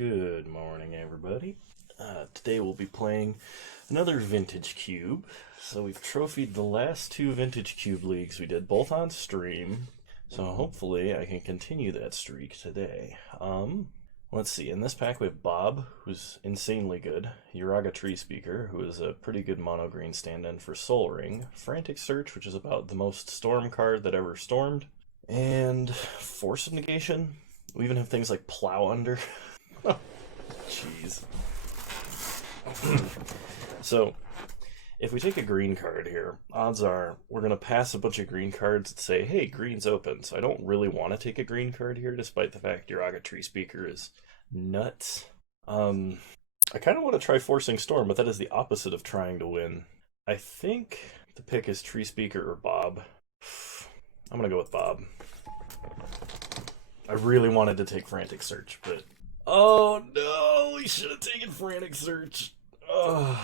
Good morning, everybody. Today we'll be playing another Vintage Cube. So we've trophied the last two Vintage Cube leagues we did, both on stream. So hopefully I can continue that streak today. Let's see. In this pack we have Bob, who's insanely good. Uraga Tree Speaker, who is a pretty good mono green stand-in for Soul Ring. Frantic Search, which is about the most storm card that ever stormed. And Force of Negation. We even have things like Plow Under. Oh, jeez. So, if we take a green card here, odds are we're going to pass a bunch of green cards and say, hey, green's open. So I don't really want to take a green card here, despite the fact Uraga Tree Speaker is nuts. I kind of want to try Forcing Storm, but that is the opposite of trying to win. I think the pick is Tree Speaker or Bob. I'm going to go with Bob. I really wanted to take Frantic Search, but... Oh no, we should have taken Frantic Search. Oh,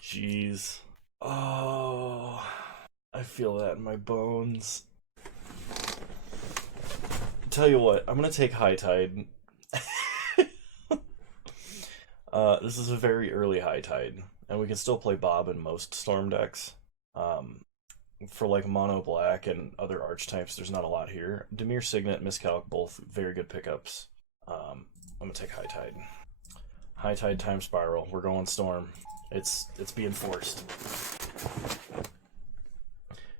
jeez. Oh, I feel that in my bones. Tell you what, I'm gonna take High Tide. This is a very early High Tide, and we can still play Bob in most Storm decks. For like Mono Black and other archetypes, there's not a lot here. Dimir Signet, Miscalc, both very good pickups. I'm gonna take High Tide. High Tide Time Spiral. We're going Storm. It's being forced.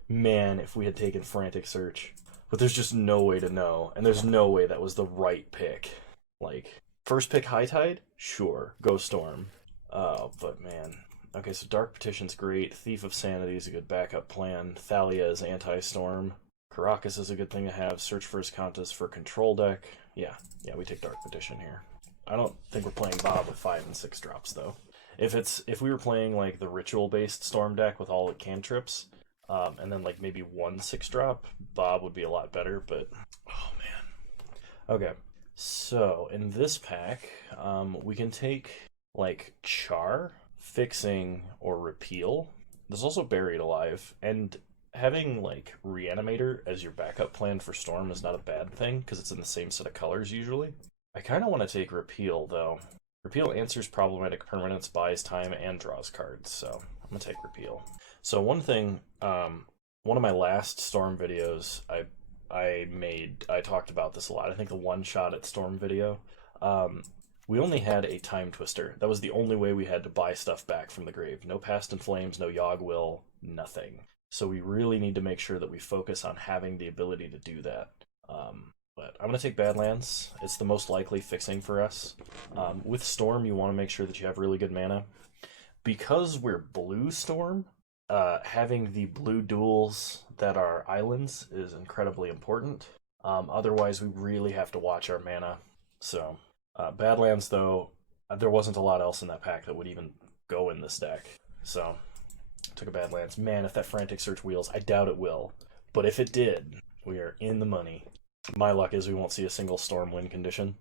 Man, if we had taken Frantic Search. But there's just no way to know, and there's no way that was the right pick. Like, first pick High Tide? Sure, go Storm. Oh, but man. Okay, so Dark Petition's great. Thief of Sanity is a good backup plan. Thalia is anti-storm. Caracas is a good thing to have. Search for Escantas for control deck. Yeah, we take Dark Petition here. I don't think we're playing Bob with 5 and 6 drops though. If we were playing like the ritual-based storm deck with all the cantrips, and then like maybe 1 6-drop, Bob would be a lot better. But oh man. Okay, so in this pack, we can take like Char, Fixing, or Repeal. There's also Buried Alive, and having like Reanimator as your backup plan for Storm is not a bad thing, because it's in the same set of colors usually. I kind of want to take Repeal, though. Repeal answers problematic permanents, buys time, and draws cards, so I'm going to take Repeal. So one thing, one of my last Storm videos I talked about this a lot. I think the one shot at Storm video. We only had a Time Twister. That was the only way we had to buy stuff back from the grave. No Past in Flames, no Yogg Will, nothing. So we really need to make sure that we focus on having the ability to do that. But I'm going to take Badlands. It's the most likely fixing for us. With Storm, you want to make sure that you have really good mana. Because we're blue Storm, having the blue duals that are islands is incredibly important. Otherwise, we really have to watch our mana. So... Badlands, though, there wasn't a lot else in that pack that would even go in this deck. So, took a Badlands. Man, if that Frantic Search wheels, I doubt it will. But if it did, we are in the money. My luck is we won't see a single Storm win condition.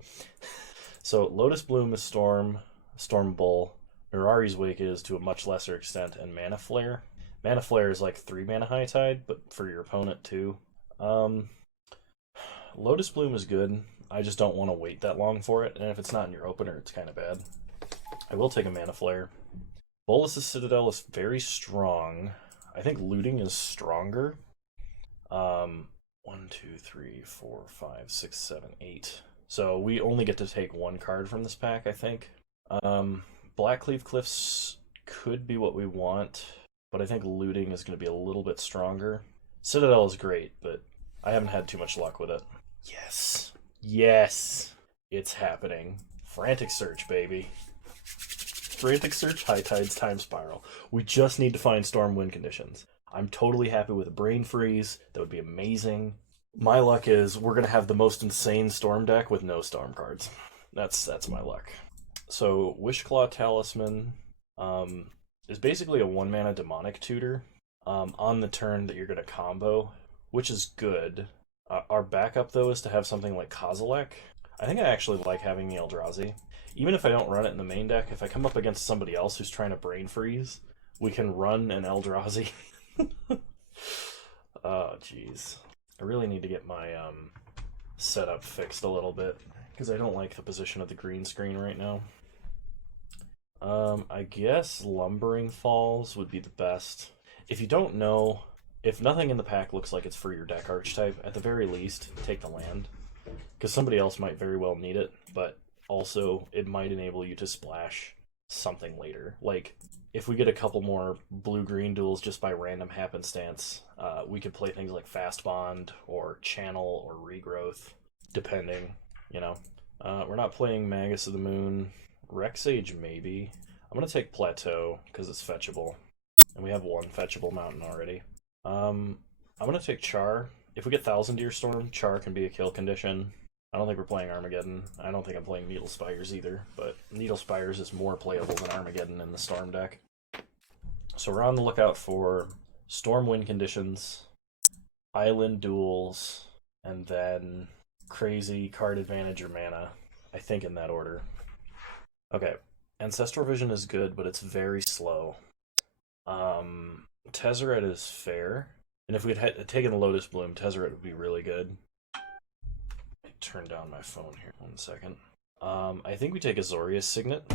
So, Lotus Bloom is Storm, Storm Bull. Mirari's Wake is to a much lesser extent, and Mana Flare. Mana Flare is like 3 mana High Tide, but for your opponent too. Lotus Bloom is good. I just don't want to wait that long for it, and if it's not in your opener, it's kind of bad. I will take a Mana Flare. Bolus's Citadel is very strong. I think Looting is stronger. 1, 2, 3, 4, 5, 6, 7, 8. So we only get to take 1 card from this pack, I think. Blackcleave Cliffs could be what we want, but I think Looting is going to be a little bit stronger. Citadel is great, but I haven't had too much luck with it. Yes! Yes, it's happening. Frantic Search, baby. Frantic Search, High Tides, Time Spiral. We just need to find Storm win conditions. I'm totally happy with a Brain Freeze. That would be amazing. My luck is we're going to have the most insane Storm deck with no Storm cards. That's my luck. So, Wishclaw Talisman is basically a 1-mana Demonic Tutor on the turn that you're going to combo, which is good. Our backup, though, is to have something like Kozilek. I think I actually like having the Eldrazi. Even if I don't run it in the main deck, if I come up against somebody else who's trying to Brain Freeze, we can run an Eldrazi. Oh, jeez. I really need to get my setup fixed a little bit. because I don't like the position of the green screen right now. I guess Lumbering Falls would be the best. If you don't know, if nothing in the pack looks like it's for your deck archetype, at the very least, take the land. Because somebody else might very well need it, but also it might enable you to splash something later. Like, if we get a couple more blue-green duels just by random happenstance, we could play things like Fast Bond or Channel or Regrowth, depending, you know. We're not playing Magus of the Moon. Rexage, maybe. I'm going to take Plateau, because it's fetchable. And we have one fetchable mountain already. I'm going to take Char. If we get Thousand Year Storm, Char can be a kill condition. I don't think we're playing Armageddon. I don't think I'm playing Needle Spires either, but Needle Spires is more playable than Armageddon in the Storm deck. So we're on the lookout for Storm win conditions, Island duels, and then crazy card advantage or mana. I think in that order. Okay, Ancestral Vision is good, but it's very slow. Tezzeret is fair. And if we had taken the Lotus Bloom, Tezzeret would be really good. Let me turn down my phone here 1 second. I think we take Azorius Signet,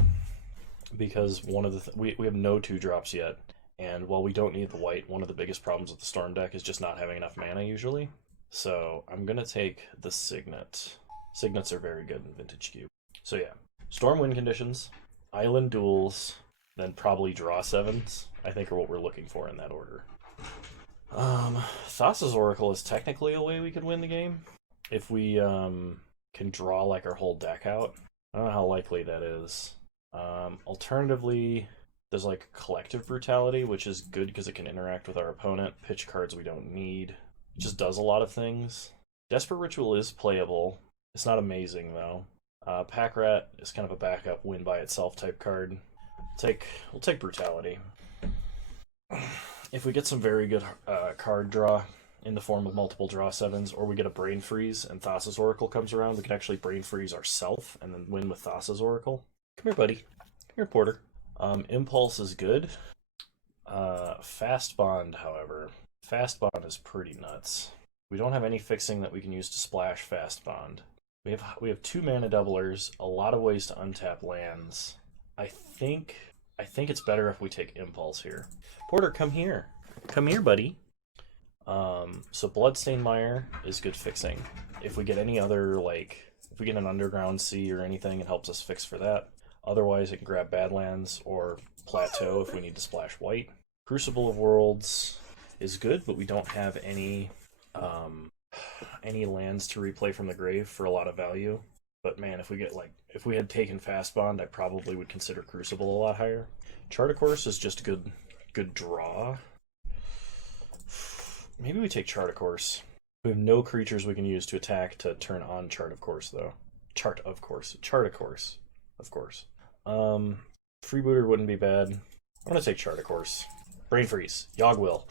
because one of the we have no 2-drops yet. And while we don't need the white, one of the biggest problems with the Storm deck is just not having enough mana usually. So I'm going to take the Signet. Signets are very good in Vintage Cube. So yeah. Storm win conditions, Island duels, then probably draw 7s, I think are what we're looking for in that order. Thassa's Oracle is technically a way we could win the game. If we can draw like our whole deck out. I don't know how likely that is. Alternatively, there's like Collective Brutality, which is good because it can interact with our opponent, pitch cards we don't need. It just does a lot of things. Desperate Ritual is playable. It's not amazing though. Pack Rat is kind of a backup win by itself type card. We'll take Brutality. If we get some very good card draw in the form of multiple draw 7s, or we get a Brain Freeze and Thassa's Oracle comes around, we can actually Brain Freeze ourselves and then win with Thassa's Oracle. Come here, buddy. Come here, Porter. Impulse is good. Fast Bond, however. Fast Bond is pretty nuts. We don't have any fixing that we can use to splash Fast Bond. We have 2 mana doublers, a lot of ways to untap lands. I think it's better if we take Impulse here. Porter, come here. Come here, buddy. So Bloodstained Mire is good fixing. If we get any other, like, if we get an Underground Sea or anything, it helps us fix for that. Otherwise, it can grab Badlands or Plateau if we need to splash white. Crucible of Worlds is good, but we don't have any lands to replay from the grave for a lot of value. But man, if we had taken Fast Bond, I probably would consider Crucible a lot higher. Chart of Course is just good draw. Maybe we take Chart of Course. We have no creatures we can use to attack to turn on Chart of Course, though. Chart of Course. Chart of Course. Of course. Freebooter wouldn't be bad. I'm gonna take Chart of Course. Brain Freeze. Yogg-Will.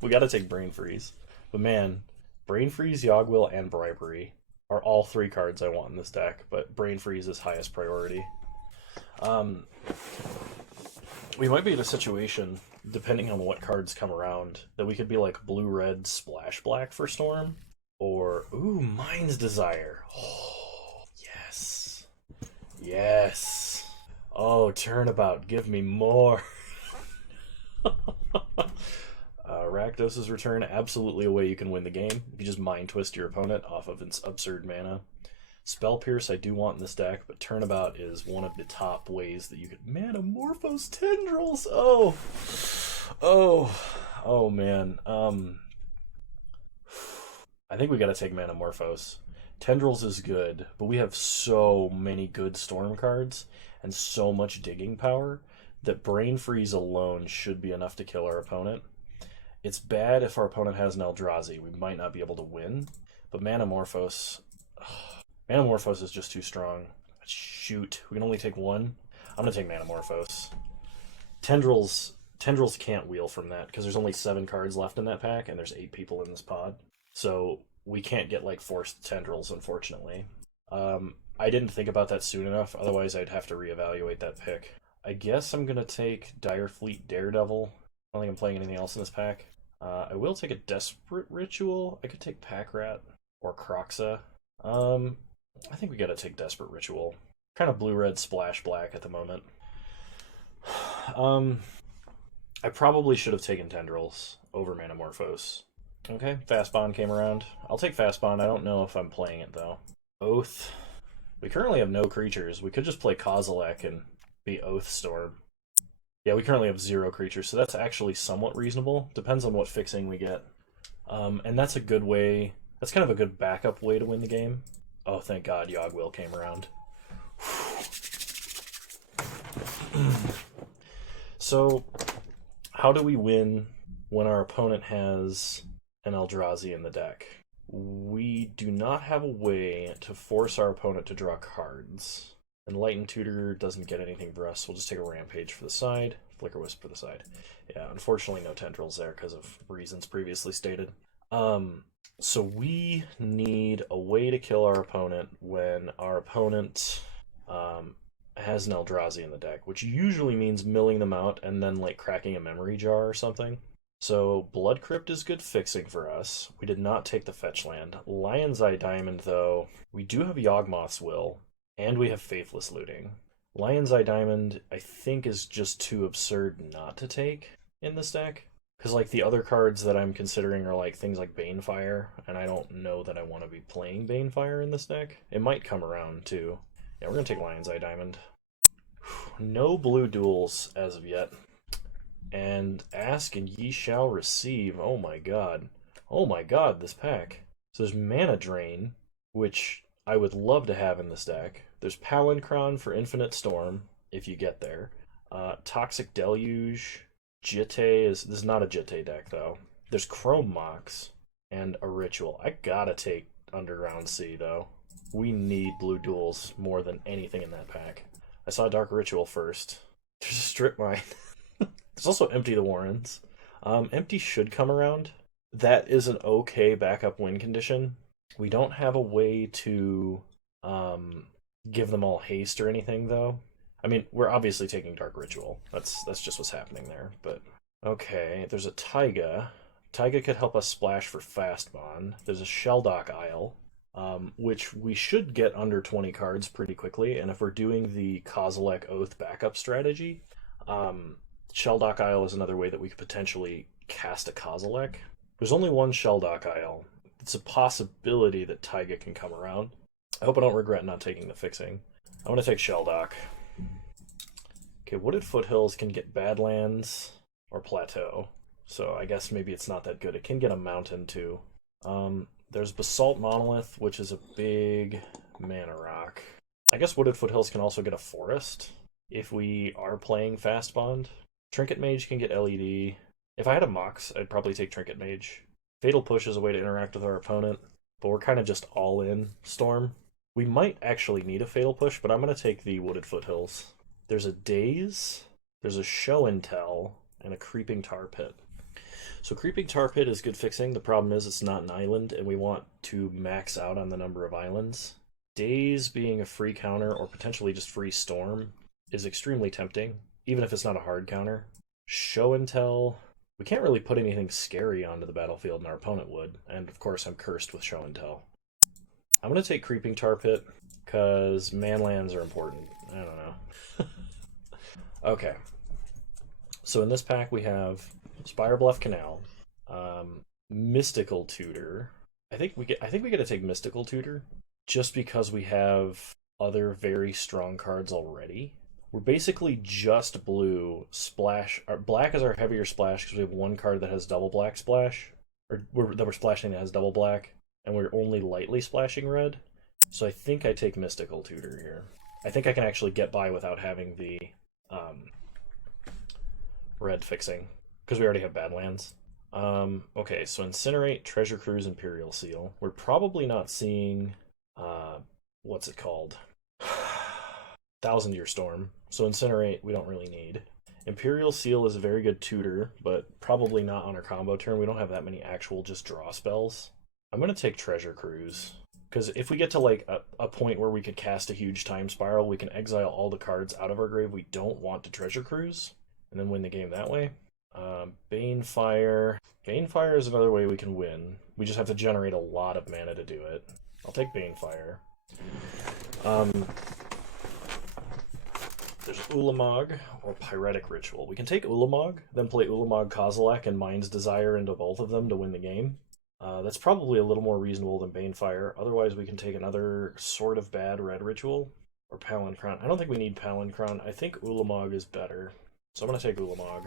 We gotta take Brain Freeze. But man, Brain Freeze, Yogg-Will, and Bribery are all 3 cards I want in this deck, but Brain Freeze is highest priority. We might be in a situation, depending on what cards come around, that we could be like blue-red splash black for Storm, or, ooh, Mind's Desire. Oh, yes. Yes. Oh, Turnabout, give me more. Rakdos's Return, absolutely a way you can win the game. You just Mind Twist your opponent off of its absurd mana. Spell Pierce I do want in this deck, but Turnabout is one of the top ways that you could... Manamorphose Tendrils! Oh man. I think we gotta take Manamorphose. Tendrils is good, but we have so many good Storm cards and so much digging power that Brain Freeze alone should be enough to kill our opponent. It's bad if our opponent has an Eldrazi. We might not be able to win, but Manamorphose... Manamorphose is just too strong. Shoot, we can only take 1. I'm gonna take Manamorphose. Tendrils can't wheel from that, because there's only 7 cards left in that pack, and there's 8 people in this pod. So we can't get, like, forced Tendrils, unfortunately. I didn't think about that soon enough, otherwise I'd have to reevaluate that pick. I guess I'm gonna take Direfleet Daredevil. I don't think I'm playing anything else in this pack. I will take a Desperate Ritual. I could take Pack Rat or Croxa. I think we gotta take Desperate Ritual. Kind of blue-red splash black at the moment. Um, I probably should have taken Tendrils over Manamorphose. Okay, Fast Bond came around. I'll take Fast Bond. I don't know if I'm playing it, though. Oath. We currently have no creatures. We could just play Kozilek and be Oath Storm. Yeah, we currently have 0 creatures, so that's actually somewhat reasonable. Depends on what fixing we get. And that's a good way... That's kind of a good backup way to win the game. Oh, thank God Yogg-Will came around. So, how do we win when our opponent has an Eldrazi in the deck? We do not have a way to force our opponent to draw cards. Enlightened Tutor doesn't get anything for us. We'll just take a Rampage for the side, Flicker Wisp for the side. Yeah, unfortunately no Tendrils there because of reasons previously stated. So we need a way to kill our opponent when our opponent has an Eldrazi in the deck, which usually means milling them out and then like cracking a memory jar or something. So Blood Crypt is good fixing for us. We did not take the fetch land. Lion's Eye Diamond, though, we do have Yawgmoth's Will, and we have Faithless Looting. Lion's Eye Diamond, I think, is just too absurd not to take in this deck. Because, like, the other cards that I'm considering are, like, things like Banefire, and I don't know that I want to be playing Banefire in this deck. It might come around, too. Yeah, we're going to take Lion's Eye Diamond. No blue duels as of yet. And ask and ye shall receive. Oh my god. Oh my god, this pack. So there's Mana Drain, which I would love to have in this deck. There's Palancron for Infinite Storm, if you get there. Toxic Deluge. Jitte is... This is not a Jitte deck, though. There's Chrome Mox and a Ritual. I gotta take Underground Sea, though. We need blue duels more than anything in that pack. I saw Dark Ritual first. There's a Strip Mine. There's also Empty the Warrens. Empty should come around. That is an okay backup win condition. We don't have a way to give them all haste or anything, though. I mean, we're obviously taking Dark Ritual. That's just what's happening there. But okay, there's a Taiga. Taiga could help us splash for Fast Bond. There's a Shelldock Isle, which we should get under 20 cards pretty quickly. And if we're doing the Kozilek Oath backup strategy, Shelldock Isle is another way that we could potentially cast a Kozilek. There's only one Shelldock Isle. It's a possibility that Taiga can come around. I hope I don't regret not taking the fixing. I'm going to take Shelldock. Okay, Wooded Foothills can get Badlands or Plateau. So I guess maybe it's not that good. It can get a mountain too. There's Basalt Monolith, which is a big mana rock. I guess Wooded Foothills can also get a forest if we are playing Fast Bond. Trinket Mage can get LED. If I had a Mox, I'd probably take Trinket Mage. Fatal Push is a way to interact with our opponent, but we're kind of just all in Storm. We might actually need a Fatal Push, but I'm going to take the Wooded Foothills. There's a Daze, there's a Show and Tell, and a Creeping Tar Pit. So Creeping Tar Pit is good fixing. The problem is it's not an island, and we want to max out on the number of islands. Daze being a free counter, or potentially just free Storm, is extremely tempting, even if it's not a hard counter. Show and Tell, we can't really put anything scary onto the battlefield, and our opponent would. And of course, I'm cursed with Show and Tell. I'm going to take Creeping Tar Pit, because manlands are important. I don't know. Okay. So in this pack, we have Spire Bluff Canal, Mystical Tutor. I think we gotta take Mystical Tutor, just because we have other very strong cards already. We're basically just blue splash. Black is our heavier splash because we have one card that has double black splash, or that we're splashing that has double black, and we're only lightly splashing red. So I think I take Mystical Tutor here. I think I can actually get by without having the red fixing because we already have Badlands. Okay, so Incinerate, Treasure Cruise, Imperial Seal. We're probably not seeing what's it called? Thousand Year Storm. So Incinerate, we don't really need. Imperial Seal is a very good tutor, but probably not on our combo turn. We don't have that many actual just draw spells. I'm going to take Treasure Cruise, because if we get to like a point where we could cast a huge time spiral, we can exile all the cards out of our grave we don't want to Treasure Cruise, and then win the game that way. Banefire. Banefire is another way we can win. We just have to generate a lot of mana to do it. I'll take Banefire. Um, there's Ulamog or Pyretic Ritual. We can take Ulamog, then play Ulamog Kozilek and Mind's Desire into both of them to win the game. That's probably a little more reasonable than Banefire. Otherwise, we can take another sort of bad red ritual or Palancron. I don't think we need Palancron. I think Ulamog is better. So I'm going to take Ulamog.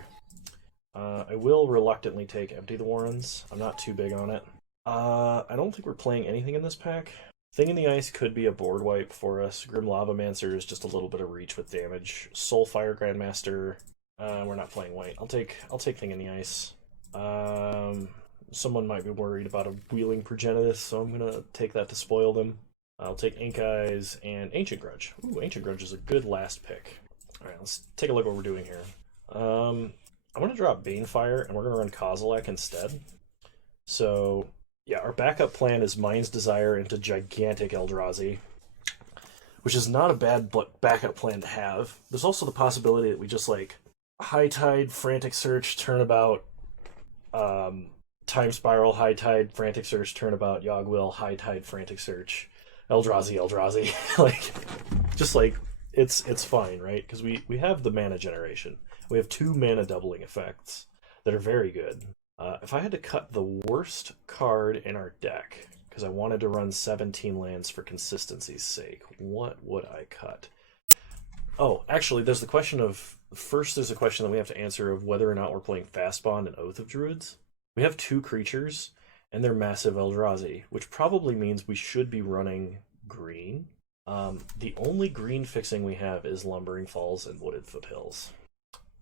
I will reluctantly take Empty the Warrens. I'm not too big on it. I don't think we're playing anything in this pack. Thing in the Ice could be a board wipe for us. Grim Lavamancer is just a little bit of reach with damage. Soulfire Grandmaster. We're not playing white. I'll take Thing in the Ice. Someone might be worried about a Wheeling Progenitus, so I'm gonna take that to spoil them. I'll take Ink Eyes and Ancient Grudge. Ooh, Ancient Grudge is a good last pick. Alright, let's take a look at what we're doing here. I'm gonna drop Banefire, and we're gonna run Kozilek instead. So, yeah, our backup plan is Mind's Desire into gigantic Eldrazi, which is not a bad backup plan to have. There's also the possibility that we just, like, High Tide, Frantic Search, Turnabout, Time Spiral, High Tide, Frantic Search, Turnabout, Yogg-Will, High Tide, Frantic Search, Eldrazi. Like, just like, it's fine, right? Because we have the mana generation. We have 2 mana doubling effects that are very good. If I had to cut the worst card in our deck, because I wanted to run 17 lands for consistency's sake, what would I cut? Oh, actually, there's the question of... First, there's a question that we have to answer of whether or not we're playing Fastbond and Oath of Druids. We have 2 creatures, and they're massive Eldrazi, which probably means we should be running green. The only green fixing we have is Lumbering Falls and Wooded Foothills.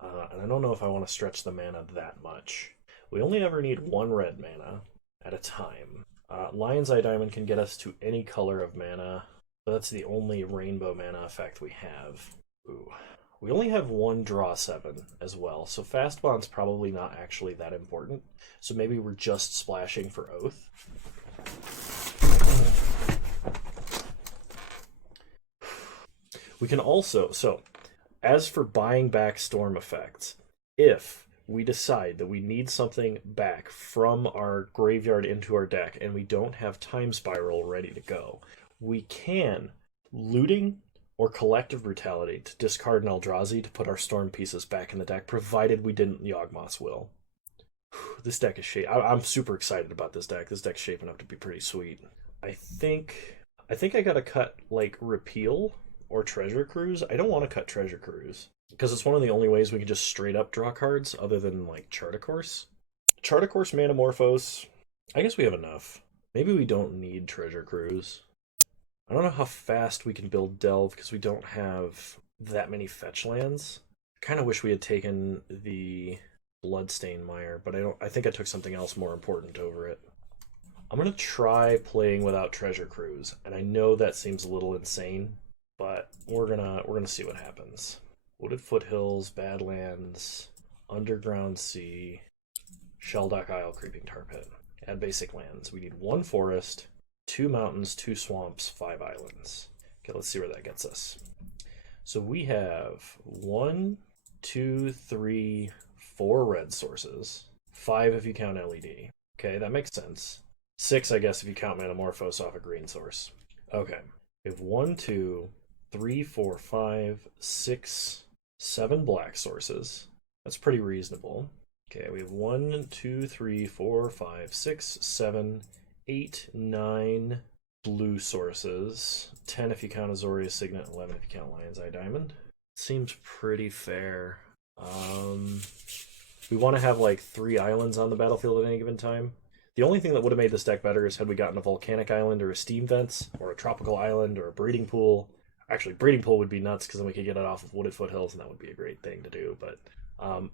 And I don't know if I want to stretch the mana that much. We only ever need 1 red mana at a time. Lion's Eye Diamond can get us to any color of mana, but that's the only rainbow mana effect we have. Ooh. We only have 1 draw 7 as well, so Fastbond's probably not actually that important. So maybe we're just splashing for Oath. We can also, so as for buying back storm effects, if we decide that we need something back from our graveyard into our deck and we don't have Time Spiral ready to go, we can Looting or Collective Brutality to discard an Eldrazi to put our storm pieces back in the deck, provided we didn't Yawgmoth's Will. This deck is I'm super excited about this deck. This deck's shaping up to be pretty sweet. I think I gotta cut, like, Repeal or Treasure Cruise. I don't want to cut Treasure Cruise, because it's one of the only ways we can just straight up draw cards other than, like, Chart a Course. Chart a Course, Manamorphose, I guess we have enough. Maybe we don't need Treasure Cruise. I don't know how fast we can build Delve because we don't have that many fetch lands. I kind of wish we had taken the Bloodstained Mire, but I think I took something else more important over it. I'm gonna try playing without Treasure Cruise, and I know that seems a little insane, but we're gonna see what happens. Wooded Foothills, Badlands, Underground Sea, Sheldock Isle, Creeping Tar Pit. Add basic lands. We need 1 forest, 2 mountains, 2 swamps, 5 islands. Okay, let's see where that gets us. So we have 1, 2, 3, 4 red sources. 5 if you count LED. Okay, that makes sense. 6, I guess, if you count Manamorphose off a green source. Okay, we have 1, 2, 3, 4, 5, 6, 7 black sources. That's pretty reasonable. Okay, we have 1, 2, 3, 4, 5, 6, 7, 8, 9 blue sources. 10 if you count Azorius Signet, 11 if you count Lion's Eye Diamond. Seems pretty fair. We want to have like 3 islands on the battlefield at any given time. The only thing that would have made this deck better is had we gotten a volcanic island or a steam vents or a tropical island or a breeding pool. Actually, breeding pool would be nuts because then we could get it off of Wooded Foothills and that would be a great thing to do. But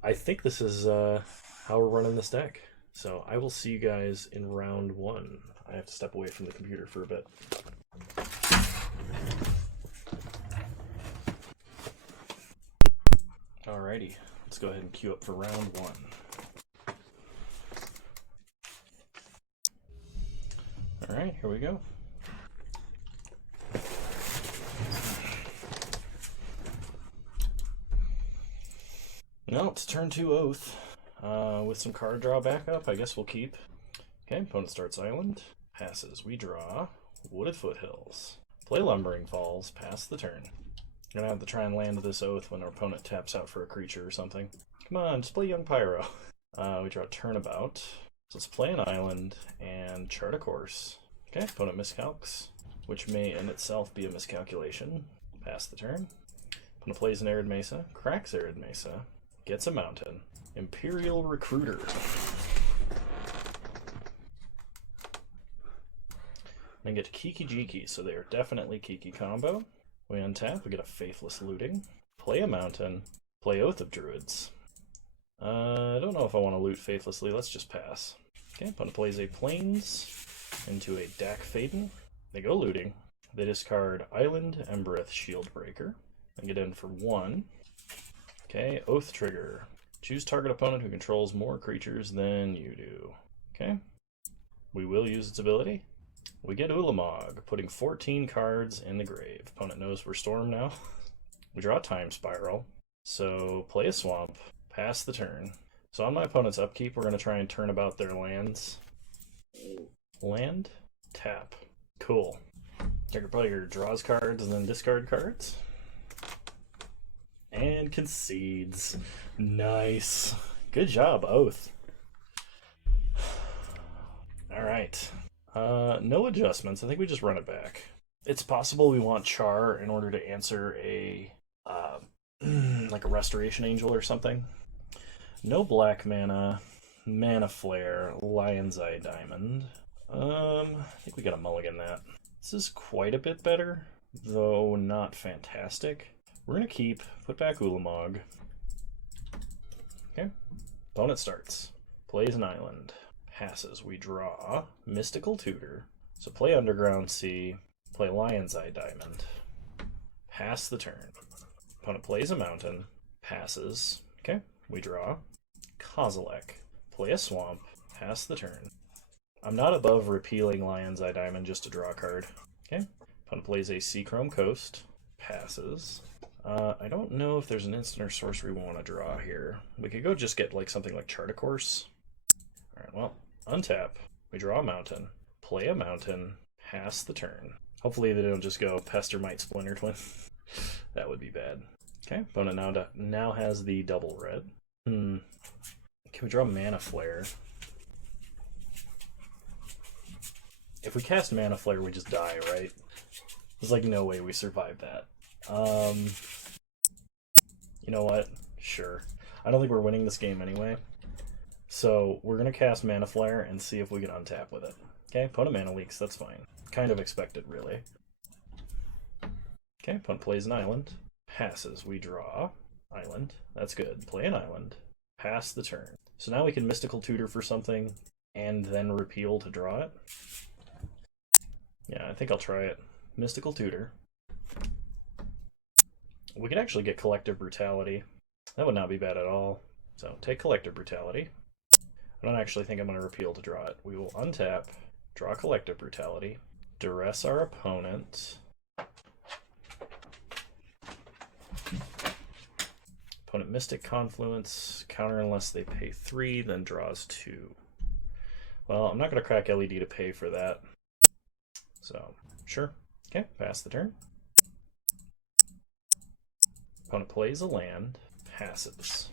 I think this is how we're running this deck. So I will see you guys in round 1. I have to step away from the computer for a bit. Alrighty, let's go ahead and queue up for round 1. Alright, here we go. No, it's turn 2 Oath. With some card draw backup, I guess we'll keep. Okay, opponent starts island. Passes. We draw Wooded Foothills. Play Lumbering Falls, pass the turn. Gonna have to try and land this Oath when our opponent taps out for a creature or something. Come on, just play Young Pyro. We draw Turnabout. So let's play an island and chart a course. Okay, opponent miscalcs, which may in itself be a miscalculation. Pass the turn. Opponent plays an Arid Mesa, cracks Arid Mesa, gets a mountain. Imperial Recruiter. And get Kiki Jiki, so they are definitely Kiki combo. We untap, we get a Faithless Looting, play a mountain, play Oath of Druids. I don't know if I want to loot faithlessly, let's just pass. Okay, opponent plays a Plains into a Dak Faden. They go looting. They discard Island, Embereth, Shieldbreaker, and get in for 1. Okay, Oath Trigger. Choose target opponent who controls more creatures than you do. Okay, we will use its ability. We get Ulamog, putting 14 cards in the grave. Opponent knows we're Storm now. We draw a Time Spiral, so play a Swamp, pass the turn. So on my opponent's upkeep, we're going to try and turn about their lands. Land, tap. Cool. Target player draws cards and then discard cards. And concedes. Nice. Good job, Oath. Alright. No adjustments. I think we just run it back. It's possible we want Char in order to answer a like a Restoration Angel or something. No black mana, Mana Flare, Lion's Eye Diamond. I think we gotta mulligan that. This is quite a bit better, though not fantastic. We're gonna keep, put back Ulamog. Okay, opponent starts. Plays an island. Passes, we draw Mystical Tutor. So play Underground Sea, play Lion's Eye Diamond. Pass the turn. Opponent plays a mountain, passes. Okay, we draw Kozilek. Play a swamp, pass the turn. I'm not above repealing Lion's Eye Diamond just to draw a card. Okay, opponent plays a Seachrome Coast, passes. I don't know if there's an instant or sorcery we want to draw here. We could go just get like something like Chart a Course. Alright, well, untap. We draw a mountain, play a mountain, pass the turn. Hopefully they don't just go Pestermite Splinter Twin. That would be bad. Okay, opponent now has the double red. Can we draw Mana Flare? If we cast Mana Flare, we just die, right? There's like no way we survive that. You know what? Sure. I don't think we're winning this game anyway. So we're going to cast Mana Flare and see if we can untap with it. Okay, opponent mana leaks, that's fine. Kind of expected, really. Okay, opponent plays an island. Passes, we draw. Island, that's good. Play an island. Pass the turn. So now we can Mystical Tutor for something and then repeal to draw it. Yeah, I think I'll try it. Mystical Tutor. We could actually get Collective Brutality. That would not be bad at all. So take Collective Brutality. I don't actually think I'm going to repeal to draw it. We will untap, draw Collective Brutality, duress our opponent. Opponent Mystic Confluence, counter unless they pay 3, then draws 2. Well, I'm not going to crack LED to pay for that. So, sure. Okay, pass the turn. Opponent plays a land, passes.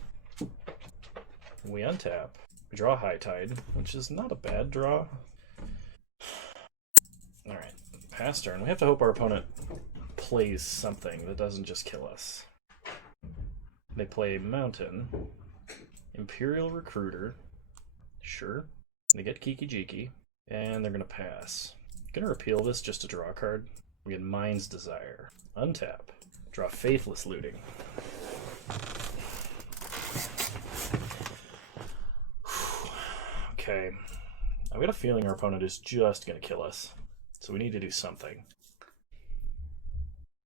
We untap. We draw High Tide, which is not a bad draw. Alright, pass turn. We have to hope our opponent plays something that doesn't just kill us. They play Mountain, Imperial Recruiter, sure. They get Kiki Jiki, and they're going to pass. Gonna repeal this just to draw a card. We get Mind's Desire. Untap. Draw Faithless Looting. Okay. I've got a feeling our opponent is just going to kill us. So we need to do something.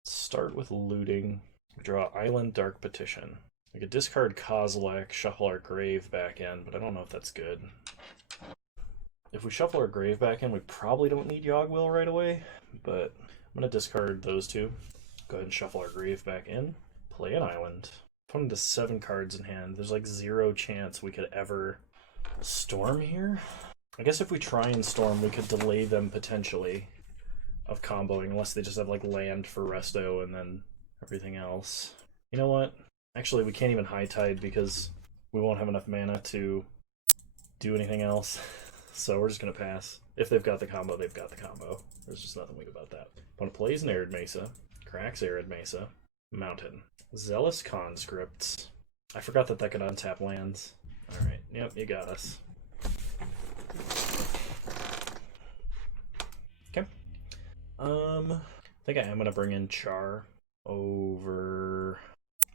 Start with looting. We draw Island Dark Petition. We could discard Kozilek, shuffle our Grave back in, but I don't know if that's good. If we shuffle our Grave back in, we probably don't need Yogwill right away, but I'm going to discard those two. Go ahead and shuffle our Grave back in. Play an Island. Opponent has 7 cards in hand. There's like 0 chance we could ever Storm here. I guess if we try and Storm, we could delay them potentially of comboing unless they just have like land for resto and then everything else. You know what? Actually, we can't even high tide because we won't have enough mana to do anything else. So we're just gonna pass. If they've got the combo, they've got the combo. There's just nothing we do about that. Opponent plays an Arid Mesa, cracks Arid Mesa, Mountain, Zealous Conscripts. I forgot that that could untap lands. All right, yep, you got us. Okay. I think I am gonna bring in Char over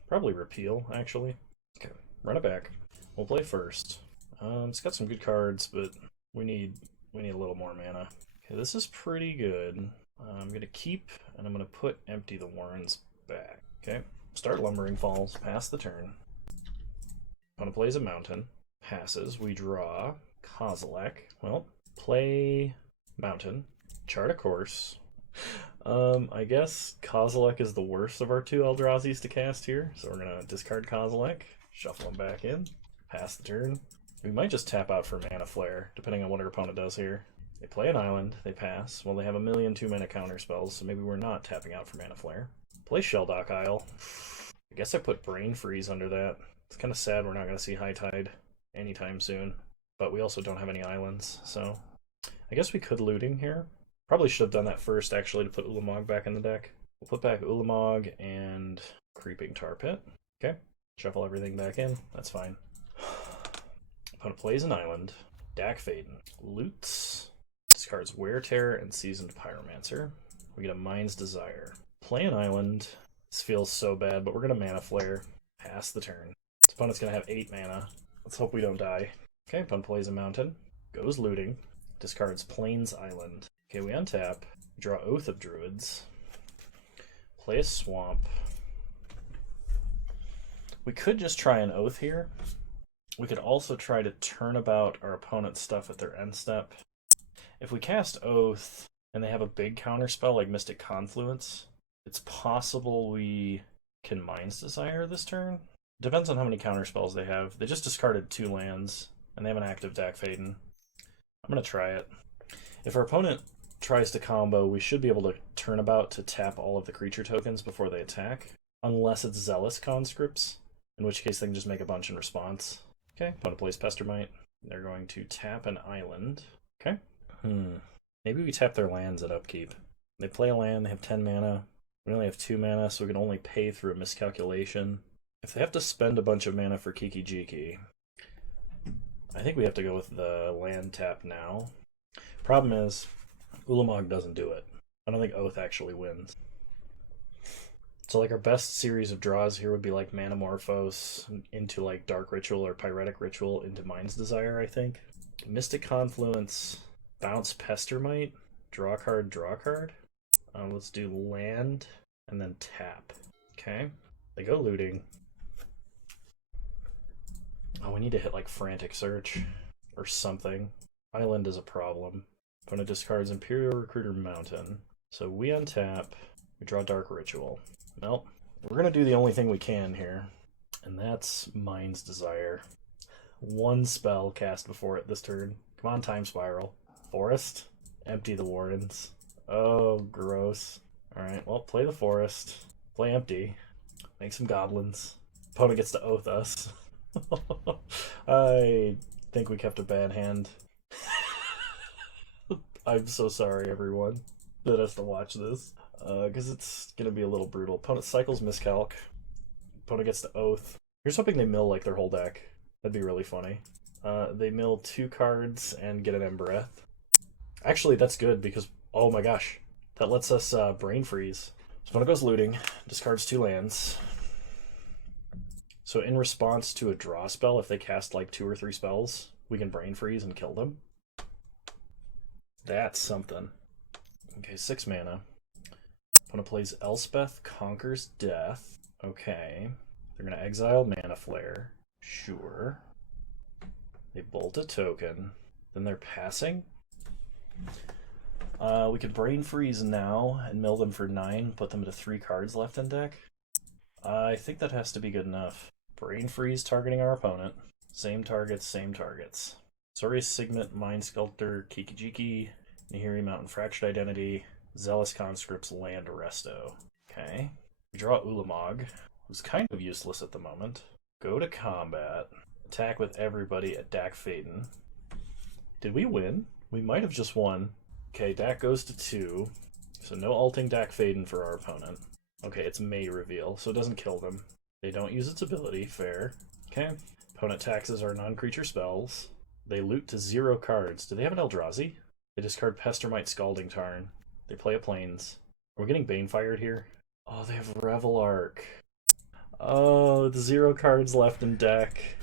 probably Repeal actually. Okay, run it back. We'll play first. It's got some good cards, but we need a little more mana. Okay, this is pretty good. I'm gonna keep and I'm gonna put Empty the Warrens back. Okay, start Lumbering Falls. Pass the turn. Opponent plays a Mountain. Passes. We draw Kozilek. Well, play Mountain. Chart a course. I guess Kozilek is the worst of our two Eldrazi's to cast here, so we're gonna discard Kozilek, shuffle him back in, pass the turn. We might just tap out for Mana Flare, depending on what our opponent does here. They play an island, they pass. Well, they have a million 2-mana counter spells, so maybe we're not tapping out for Mana Flare. Play Shelldock Isle. I guess I put Brain Freeze under that. It's kind of sad we're not going to see High Tide anytime soon, but we also don't have any islands, so I guess we could Looting here. Probably should have done that first, actually, to put Ulamog back in the deck. We'll put back Ulamog and Creeping Tar Pit. Okay, shuffle everything back in. That's fine. Opponent plays an island. Dak Faden. Loots. Discards Wear Tear and Seasoned Pyromancer. We get a Mind's Desire. Play an island. This feels so bad, but we're going to Mana Flare. Pass the turn. This opponent's going to have 8 mana. Let's hope we don't die. Okay, opponent plays a Mountain. Goes Looting. Discards Plains Island. Okay, we untap. Draw Oath of Druids. Play a Swamp. We could just try an Oath here. We could also try to turn about our opponent's stuff at their end step. If we cast Oath and they have a big counterspell like Mystic Confluence, it's possible we can Mind's Desire this turn. Depends on how many counterspells they have. They just discarded 2 lands, and they have an active Dak Faden. I'm going to try it. If our opponent tries to combo, we should be able to turn about to tap all of the creature tokens before they attack, unless it's Zealous Conscripts, in which case they can just make a bunch in response. Okay, opponent plays Pestermite. They're going to tap an island. Okay. Maybe we tap their lands at upkeep. They play a land, they have 10 mana. We only have 2 mana, so we can only pay through a miscalculation. If they have to spend a bunch of mana for Kiki Jiki, I think we have to go with the land tap now. Problem is, Ulamog doesn't do it. I don't think Oath actually wins. So like our best series of draws here would be like Manamorphose into like Dark Ritual or Pyretic Ritual into Mind's Desire, I think. Mystic Confluence, bounce Pestermite, draw a card, draw a card. Let's do land and then tap. Okay, they go Looting. Oh, we need to hit like Frantic Search or something. Island is a problem. Opponent discards Imperial Recruiter Mountain. So we untap, we draw Dark Ritual. Well, we're going to do the only thing we can here, and that's Mind's Desire. 1 spell cast before it this turn. Come on, Time Spiral. Forest. Empty the Warrens. Oh, gross. Alright, well, play the Forest. Play Empty. Make some goblins. Opponent gets to Oath us. I think we kept a bad hand. I'm so sorry, everyone, that has to watch this. Because it's going to be a little brutal. Opponent cycles Miscalc. Opponent gets to Oath. Here's hoping they mill like their whole deck. That'd be really funny. They mill 2 cards and get an Embereth. Actually, that's good because, oh my gosh, that lets us Brain Freeze. So opponent goes Looting, discards 2 lands. So in response to a draw spell, if they cast like 2 or 3 spells, we can Brain Freeze and kill them. That's something. Okay, 6 mana. Opponent plays Elspeth, Conquers Death. Okay. They're going to exile Mana Flare. Sure. They bolt a token. Then they're passing. We could Brain Freeze now and mill them for 9, put them to 3 cards left in deck. I think that has to be good enough. Brain Freeze targeting our opponent. Same targets, same targets. Sorry, Signet, Mind Sculptor, Kiki Jiki, Nahiri Mountain Fractured Identity, Zealous Conscripts land Resto. Okay. We draw Ulamog, who's kind of useless at the moment. Go to combat. Attack with everybody at Dak Faden. Did we win? We might have just won. Okay, Dak goes to 2. So no alting Dak Faden for our opponent. Okay, it's May reveal, so it doesn't kill them. They don't use its ability, fair. Okay. Opponent taxes our non-creature spells. They loot to 0 cards. Do they have an Eldrazi? They discard Pestermite Scalding Tarn. They play a Plains. Are we getting Banefired here? Oh, they have Revel Arc. Oh, the 0 cards left in deck.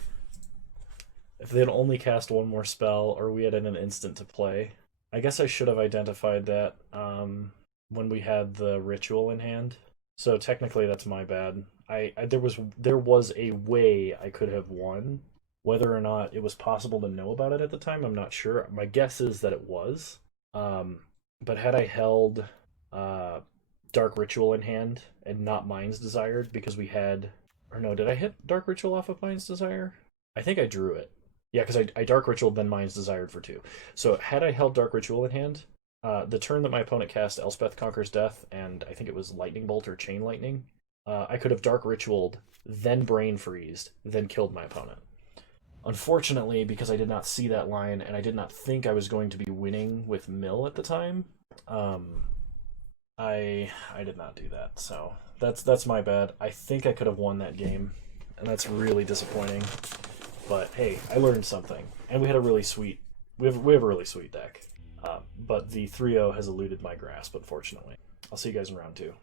If they had only cast one more spell, or we had an instant to play. I guess I should have identified that when we had the ritual in hand. So technically that's my bad. There was a way I could have won. Whether or not it was possible to know about it at the time, I'm not sure. My guess is that it was. But had I held Dark Ritual in hand and not Mind's Desired, because we had... Or no, did I hit Dark Ritual off of Mind's Desire? I think I drew it. Yeah, because I Dark Ritual, then Mind's Desired for 2. So had I held Dark Ritual in hand, the turn that my opponent cast Elspeth Conquers Death, and I think it was Lightning Bolt or Chain Lightning, I could have Dark Ritualed, then Brain Freezed, then killed my opponent. Unfortunately, because I did not see that line, and I did not think I was going to be winning with Mill at the time, I did not do that. So that's my bad. I think I could have won that game, and that's really disappointing. But hey, I learned something, and we had a really sweet. We have a really sweet deck. But the 3-0 has eluded my grasp, unfortunately. I'll see you guys in round 2.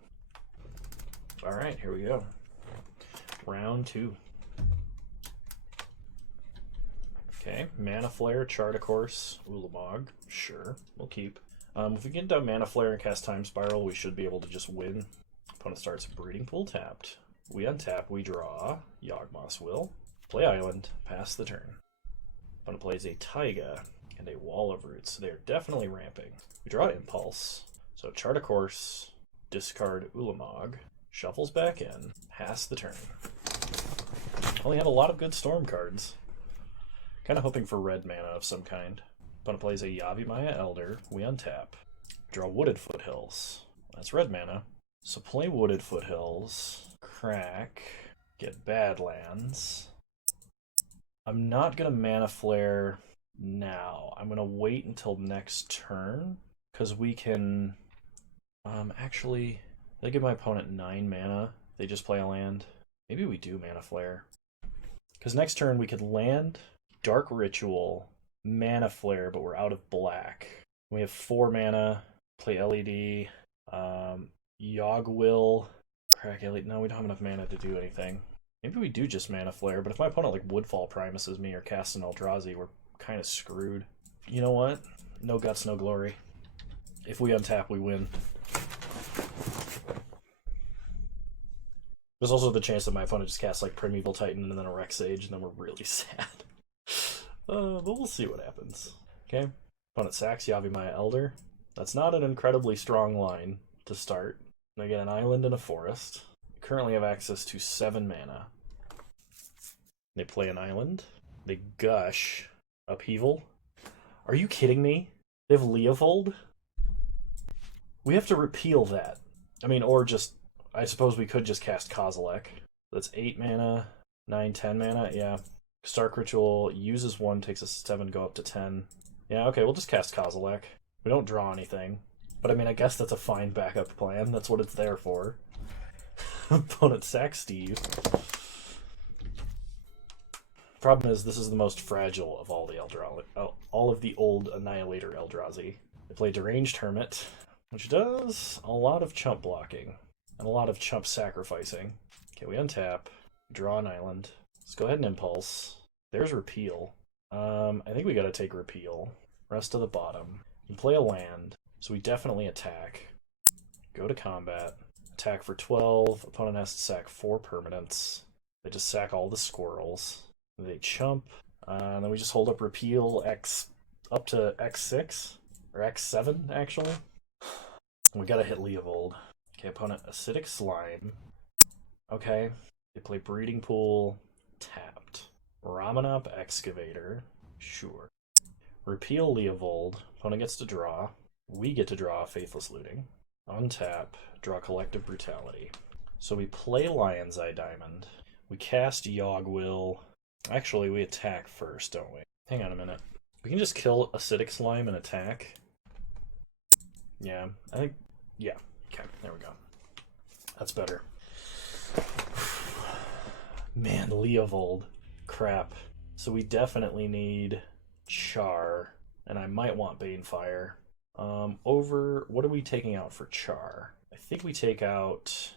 All right, here we go. Round 2. Okay, Mana Flare, Chart a Course, Ulamog. Sure, we'll keep. If we get down Mana Flare and cast Time Spiral, we should be able to just win. Opponent starts Breeding Pool tapped. We untap, we draw. Yawgmoth's Will. Play Island, pass the turn. Opponent plays a Taiga and a Wall of Roots. So they are definitely ramping. We draw Impulse. So Chart a Course, discard Ulamog, shuffles back in, pass the turn. Only had a lot of good Storm cards. Kind of hoping for red mana of some kind. Opponent plays a Yavimaya Elder. We untap. Draw Wooded Foothills. That's red mana. So play Wooded Foothills. Crack. Get Badlands. I'm not going to Mana Flare now. I'm going to wait until next turn. Because we can... actually, they give my opponent 9 mana. They just play a land. Maybe we do Mana Flare. Because next turn we could land... Dark Ritual, Mana Flare, but we're out of black. We have 4 mana, play LED, Yogg Will, crack LED. No, we don't have enough mana to do anything. Maybe we do just Mana Flare, but if my opponent like Woodfall Primuses me or casts an Eldrazi, we're kind of screwed. You know what? No guts, no glory. If we untap, we win. There's also the chance that my opponent just casts like Primeval Titan and then a Rex Sage, and then we're really sad. But we'll see what happens. Okay. Opponent sacks Yavimaya Elder. That's not an incredibly strong line to start. I get an island and a forest. Currently have access to 7 mana. They play an island. They gush. Upheaval. Are you kidding me? They have Leovold? We have to repeal that. I mean, or just... I suppose we could just cast Kozilek. That's 8 mana, 9, 10 mana, yeah. Stark Ritual uses 1, takes us 7, go up to 10. Yeah, okay, we'll just cast Kozilek. We don't draw anything. But I mean, I guess that's a fine backup plan. That's what it's there for. Opponent sacks Steve. Problem is, this is the most fragile of all the all of the old Annihilator Eldrazi. They play Deranged Hermit, which does a lot of chump blocking and a lot of chump sacrificing. Okay, we untap, draw an island. Let's go ahead and Impulse. There's Repeal. I think we gotta take Repeal. Rest of the bottom. We play a land, so we definitely attack. Go to combat. Attack for 12. Opponent has to sack 4 permanents. They just sack all the squirrels. They chump. And then we just hold up Repeal X up to X6. Or X7, actually. We gotta hit Leovold. Okay, opponent Acidic Slime. Okay. They play Breeding Pool. Tapped. Ramanop Excavator. Sure. Repeal Leovold. Opponent gets to draw. We get to draw Faithless Looting. Untap, draw Collective Brutality. So we play Lion's Eye Diamond. We cast Yogg-Will. Actually, we attack first, don't we? Hang on a minute. We can just kill Acidic Slime and attack. Yeah, I think... Yeah, okay, there we go. That's better. Man, Leovold. Crap. So we definitely need Char, and I might want Banefire. What are we taking out for Char? I think we take out...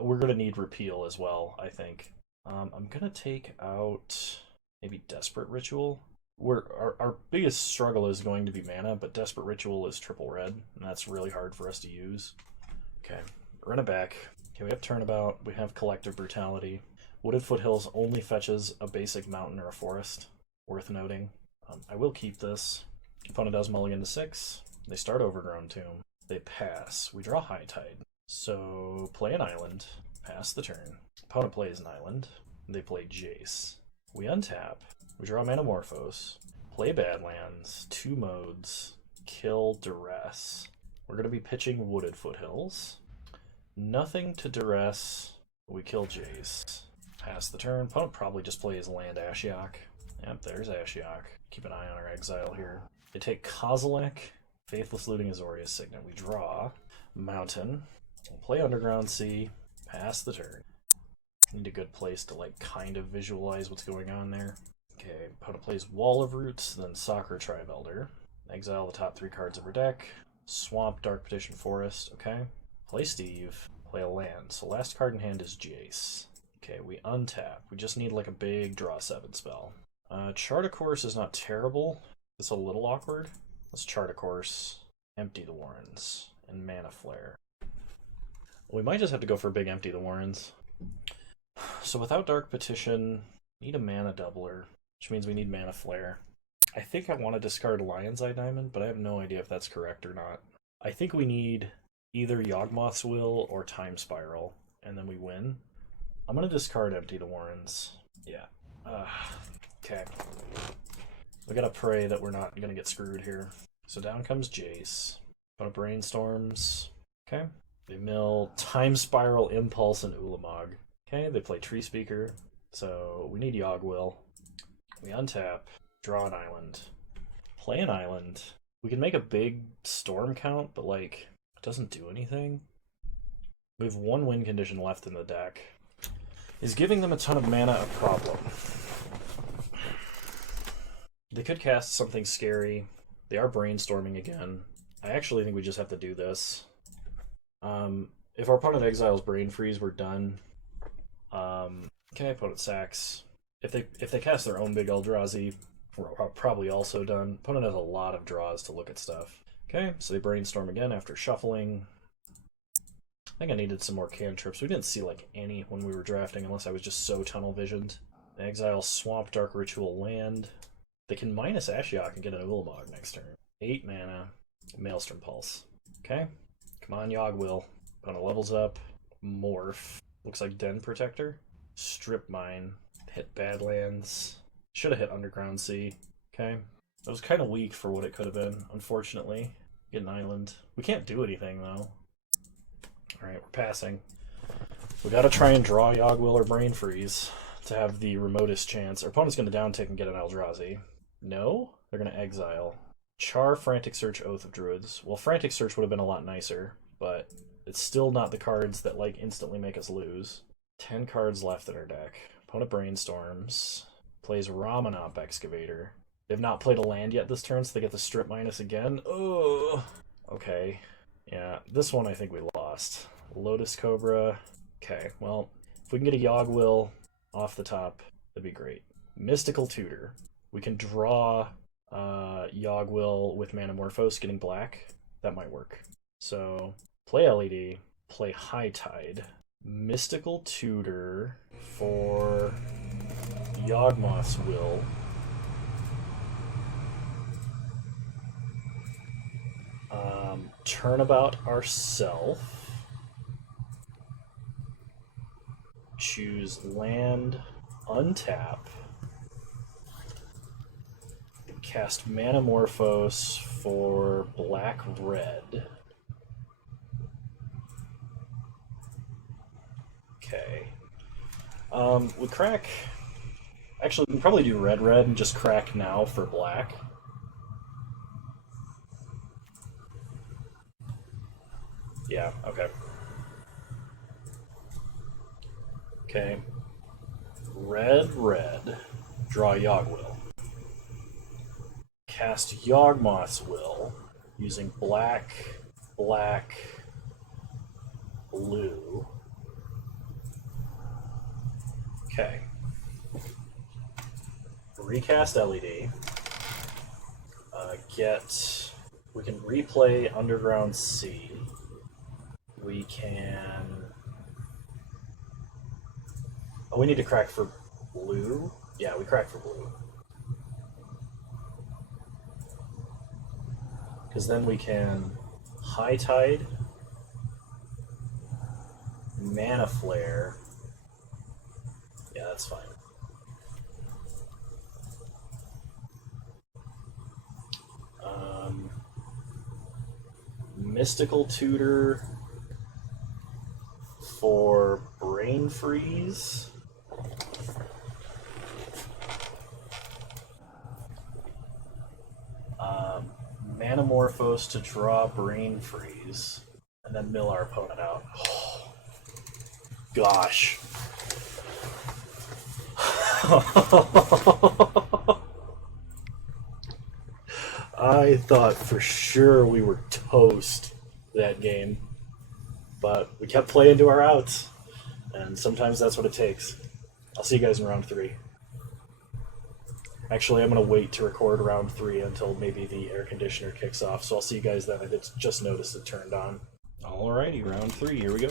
we're going to need Repeal as well, I think. I'm going to take out maybe Desperate Ritual. Our biggest struggle is going to be mana, but Desperate Ritual is triple red, and that's really hard for us to use. Okay, run it back. Okay, we have Turnabout, we have Collective Brutality. Wooded Foothills only fetches a basic mountain or a forest, worth noting. I will keep this. Opponent does mulligan to 6. They start Overgrown Tomb. They pass. We draw High Tide. So, play an island. Pass the turn. Opponent plays an island. They play Jace. We untap. We draw Manamorphose. Play Badlands. 2 modes. Kill Duress. We're going to be pitching Wooded Foothills. Nothing to Duress. We kill Jace. Pass the turn. Opponent probably just plays land Ashiok. Yep, there's Ashiok. Keep an eye on our exile here. They take Kozilek. Faithless Looting Azorius Signet. We draw Mountain. We'll play Underground Sea. Pass the turn. Need a good place to like kind of visualize what's going on there. Okay, opponent plays Wall of Roots, then Soccer Tribe Elder. Exile the top 3 cards of her deck. Swamp, Dark Petition Forest. Okay. Play Steve. Play a land. So last card in hand is Jace. Okay, we untap. We just need like a big draw 7 spell. Chart a Course is not terrible. It's a little awkward. Let's Chart a Course, Empty the Warrens, and Mana Flare. We might just have to go for a big Empty the Warrens. So without Dark Petition, need a mana doubler, which means we need Mana Flare. I think I want to discard Lion's Eye Diamond, but I have no idea if that's correct or not. I think we need either Yawgmoth's Will or Time Spiral, and then we win. I'm going to discard Empty the Warrens. Yeah. Okay. We gotta pray that we're not gonna get screwed here. So down comes Jace. Opponent brainstorms. Okay. They mill Time Spiral, Impulse, and Ulamog. Okay, they play Tree Speaker. So we need Yogg-Will. We untap. Draw an island. Play an island. We can make a big storm count, but like, it doesn't do anything. We have 1 win condition left in the deck. Is giving them a ton of mana a problem? They could cast something scary. They are brainstorming again. I actually think we just have to do this. If our opponent exiles Brain Freeze, we're done. Okay, opponent sacks. If they cast their own big Eldrazi, we're probably also done. Opponent has a lot of draws to look at stuff. Okay, so they brainstorm again after shuffling. I think I needed some more cantrips. We didn't see like any when we were drafting, unless I was just so tunnel visioned. They exile Swamp, Dark Ritual, land. They can minus Ashiok and get an Ulamog next turn. 8 mana, Maelstrom Pulse. Okay, come on, Yogg-Will. Opponent levels up. Morph. Looks like Den Protector. Strip Mine. Hit Badlands. Should have hit Underground Sea. Okay. That was kind of weak for what it could have been, unfortunately. Get an island. We can't do anything, though. Alright, we're passing. We gotta try and draw Yogg-Will or Brain Freeze to have the remotest chance. Our opponent's gonna downtick and get an Eldrazi. No? They're gonna exile. Char, Frantic Search, Oath of Druids. Well, Frantic Search would have been a lot nicer, but it's still not the cards that like instantly make us lose. 10 cards left in our deck. Opponent brainstorms. Plays Ramanop Excavator. They've not played a land yet this turn, so they get the strip minus again. Oh, okay. Yeah, this one I think we lost. Lotus Cobra. Okay, well, if we can get a Yogg-Will off the top, that'd be great. Mystical Tutor. We can draw Yogg-Will with Manamorphose getting black. That might work. So, play LED, play High Tide. Mystical Tutor for Yawgmoth's Will. Turnabout ourself. Choose land, untap. Cast Manamorphose for black-red. Okay. We crack... Actually, we can probably do red and just crack now for black. Yeah, okay. Okay. Red. Draw Yogg-Will. Cast Yawgmoth's Will using black, blue. Okay. Recast LED. We can replay Underground Sea. We can... Oh, we need to crack for blue? Yeah, we crack for blue. Because then we can High Tide, Mana Flare. Yeah, that's fine. Mystical Tutor for Brain Freeze. Manamorphose to draw Brain Freeze, and then mill our opponent out. Oh, gosh. I thought for sure we were toast that game, but we kept playing to our outs, and sometimes that's what it takes. I'll see you guys in round 3. Actually, I'm going to wait to record round 3 until maybe the air conditioner kicks off, so I'll see you guys then. I just noticed it turned on. Alrighty, round 3, here we go.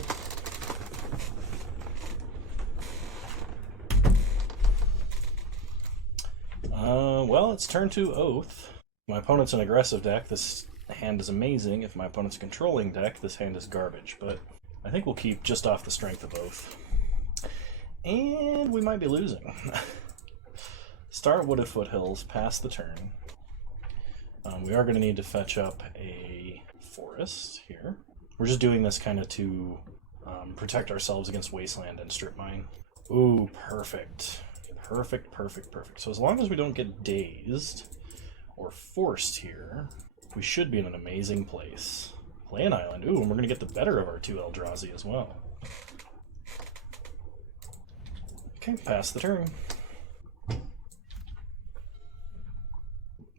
Well, it's turn to Oath. My opponent's an aggressive deck. This hand is amazing. If my opponent's a controlling deck, this hand is garbage, but I think we'll keep just off the strength of Oath. And we might be losing. Start Wooded Foothills, pass the turn. We are going to need to fetch up a forest here. We're just doing this kind of to protect ourselves against Wasteland and Strip Mine. Ooh, perfect. Perfect. So as long as we don't get dazed or forced here, we should be in an amazing place. Play an island. Ooh, and we're going to get the better of our 2 Eldrazi as well. Okay, pass the turn.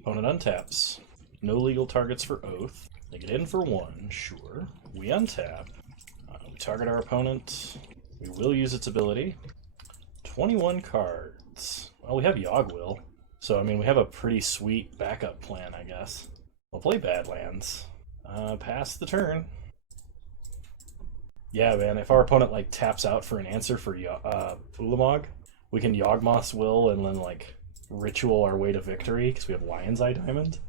Opponent untaps. No legal targets for Oath. They get in for 1, sure. We untap. We target our opponent. We will use its ability. 21 cards. Well, we have Yogg-Will. So, I mean, we have a pretty sweet backup plan, I guess. We'll play Badlands. Pass the turn. Yeah, man, if our opponent, like, taps out for an answer for Ulamog, we can Yawgmoth's Will and then, like, ritual our way to victory, because we have Lion's Eye Diamond.